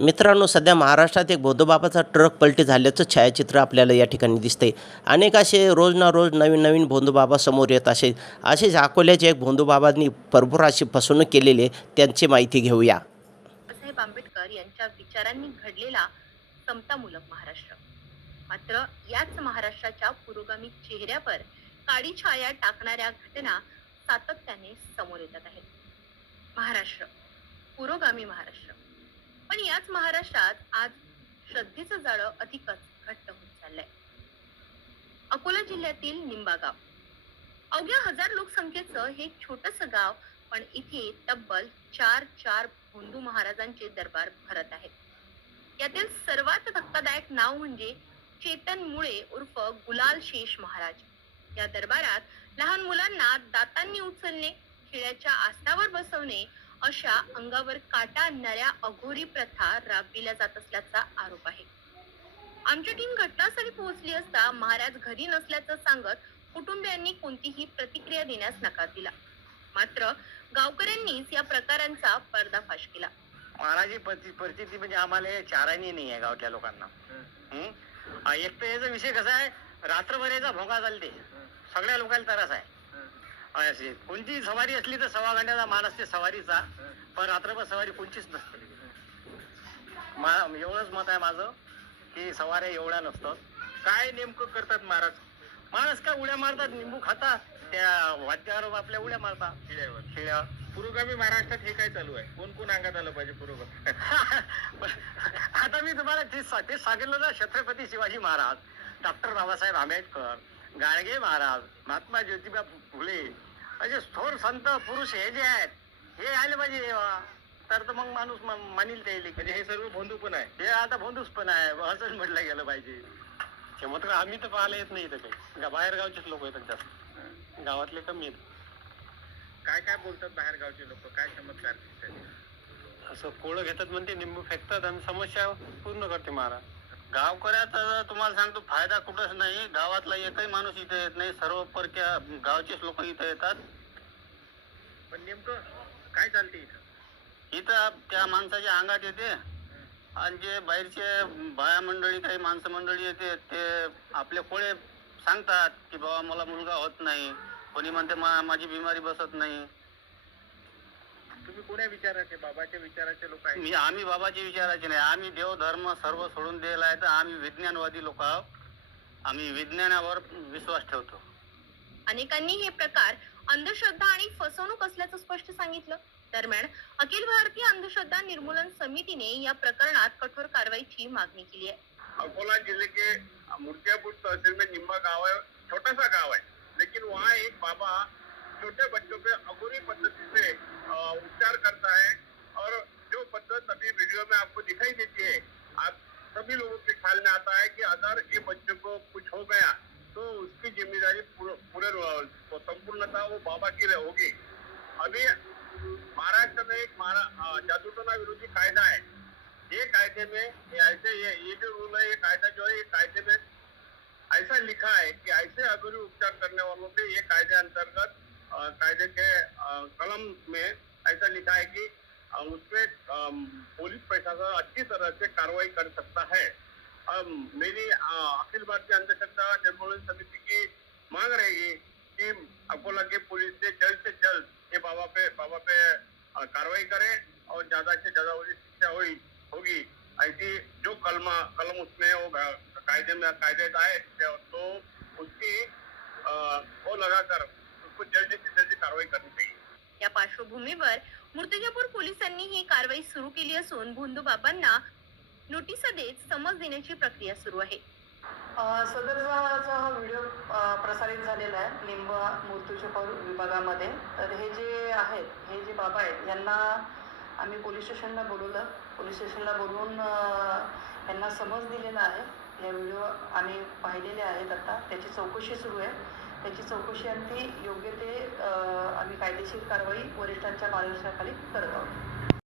मित्रांनो, सध्या महाराष्ट्रात एक भोंदूबाबाचा ट्रक पलटी झाल्याचं छायाचित्र आपल्याला या ठिकाणी दिसते. अनेक असे रोज ना रोज नवीन नवीन भोंदूबाबा समोर येत असेच अकोल्याचे एक भोंदूबाबांनी भरपूर अशी फसवणूक केलेली आहे, त्यांची माहिती घेऊया. बाबासाहेब आंबेडकर यांच्या विचारांनी घडलेला समतामूलक महाराष्ट्र. मात्र याच महाराष्ट्राच्या पुरोगामी चेहऱ्यावर काळी छाया टाकणाऱ्या घटना सातत्याने समोर येतात आहेत. महाराष्ट्र, पुरोगामी महाराष्ट्र, पण याच महाराष्ट्रात आज श्रद्धेचं जाळं अधिकच घट्ट होत चाललंय. अकोला जिल्ह्यातील निंबा गाव अवघ्या 1000 लोकसंख्येचं हे छोटस गाव, पण इथे तब्बल चार भोंदू महाराजांचे दरबार भरत आहेत. यातील सर्वात धक्कादायक नाव म्हणजे चेतन मुळे उर्फ गुलाल शेष महाराज. या दरबारात लहान मुलांना दातांनी उचलणे, खिळ्याच्या आसनावर बसवणे अशा अंगावर काटा आणणाऱ्या अघोरी प्रथा राबविल्या जात असल्याचा आरोप आहे. आमची टीम घटनास्थळी पोहोचली असता महाराज घरी नसल्याचं सांगत कुटुंबियांनी कोणतीही प्रतिक्रिया देण्यास नकार दिला. मात्र गावकऱ्यांनीच या प्रकारांचा पर्दाफाश केला. महाराजी परिस्थिती म्हणजे आम्हाला चारायनी नाही आहे गावच्या लोकांना. एक तर याचा विषय कसा आहे, रात्रभर याचा भोंगा चालते, सगळ्या लोकांना त्रास आहे. अशी कोणती सवारी असली तर 1.25 घंट्याचा मान असते सवारीचा, पण रात्रभर सवारी कोणतीच नसते. एवढंच मत आहे माझं की सवाऱ्या एवढ्या नसतात. काय नेमकं करतात महाराज? माणूस काय उड्या मारतात, निंबू खातात, त्या वाद्यावर आपल्या उड्या मारतात खिळ्यावर. पुरोगामी महाराष्ट्रात हे काय चालू आहे? कोण कोण अंगात आलं पाहिजे पुरोगामी? आता मी तुम्हाला तेच सांगितलं ना, छत्रपती शिवाजी महाराज, डॉक्टर बाबासाहेब आंबेडकर, गाडगे महाराज, महात्मा ज्योतिबा फुले असे थोर संत पुरुष हे जे आहेत हे आले पाहिजे तर मग माणूस मानील ते. म्हणजे हे सर्व भोंदू पण आहे? हे आता भोंदूच पण आहे, असंच म्हटलं गेलं पाहिजे. चमत्कार आम्ही तर पाहायला येत नाही इथं काही, बाहेर गावचेच लोक येतात जास्त, गावातले कमी येतात. काय काय बोलतात बाहेर गावचे लोक? काय चमत्कार दिसतात? असं कोळं घेतात म्हणते, निंबू फेकतात आणि समस्या पूर्ण करते महाराज. गावकऱ्याचा तुम्हाला सांगतो फायदा कुठंच नाही. गावातला एकही माणूस इथे येत नाही, सर्व परक्या गावचेच लोक इथे येतात. पण नेमकं काय चालते इथं? इथं त्या माणसाच्या अंगात येते आणि जे बाहेरचे बाया मंडळी, काही माणसं मंडळी येते ते आपले कोळे सांगतात की बाबा मला मुलगा होत नाही, कोणी म्हणते माझी बिमारी बसत नाही. तुम्ही कोण्या विचाराचे? बाबाच्या विचाराचे लोक आहे? आम्ही बाबाचे विचाराचे नाही, आम्ही देव धर्म सर्व सोडून दिलेला आहे. तर आम्ही विज्ञानवादी लोक आहोत, आम्ही विज्ञानावर विश्वास ठेवतो. अनेकांनी हे प्रकार अंधश्रद्धा आणि फसवणूक असल्याचं स्पष्ट सांगितलं. दरम्यान अखिल भारतीय अंधश्रद्धा निर्मूलन समितीने या प्रकरणात कठोर कारवाईची मागणी केली आहे. अकोला जिले के मुर्तियापुर तहसील में निम्बा गाँव है, छोटा सा गाँव है, लेकिन वहाँ एक बाबा छोटे बच्चों पे अघोरी पद्धति से उपचार करता है. और जो पद्धत अभी वीडियो में आपको दिखाई देती है, आप सभी लोगों के ख्याल में आता है कि अगर ये बच्चों को कुछ हो गया तो उसकी जिम्मेदारी पूरे संपूर्णता वो बाबा की होगी. अभी महाराष्ट्र में एक जादूटोना विरोधी कायदा है. ये कायदे में ये जो रूल है, ये कायदा जो है, ये कायदे में ऐसा लिखा है कि ऐसे अघोरी उपचार करने वालों पे ये कायदे अंतर्गत कायदे के कलम में ऐसा लिखा है कि उसपे पुलिस प्रशासन अच्छी तरह से कार्रवाई कर सकता है. मेरी अखिल भारतीय अंधश्रद्धा निर्मूलन समिति की मांग रहेगी कि अकोला के पुलिस से जल्द ये बाबा पे कार्रवाई करे और ज्यादा से ज्यादा शिक्षा होगी. ऐसी जो कलम उसमें वो कायदे में कायदे आए तो उसकी वो लगाकर उसको जल्दी से जल्दी कार्रवाई करनी चाहिए. या पार्श्वभूमीवर मूर्तिजापूर पोलिसांनी ही कारवाई सुरू केली असून भोंदू बाबांना नोटिसा देत समज देण्याची प्रक्रिया सुरू आहे. सदरचा हा व्हिडिओ प्रसारित झालेला आहे लिंब मूर्तिजापूर विभागामध्ये. तर हे जे आहेत, हे जे बाबा आहेत, यांना आम्ही पोलीस स्टेशनला बोलवलं. पोलीस स्टेशनला बोलवून यांना समज दिलेला आहे. या व्हिडिओ आम्ही पाहिलेले आहेत. आता त्याची चौकशी सुरू आहे. त्याची चौकशी आणि ती योग्य ते आम्ही कायदेशीर कारवाई वरिष्ठांच्या मार्गदर्शनाखाली करत आहोत.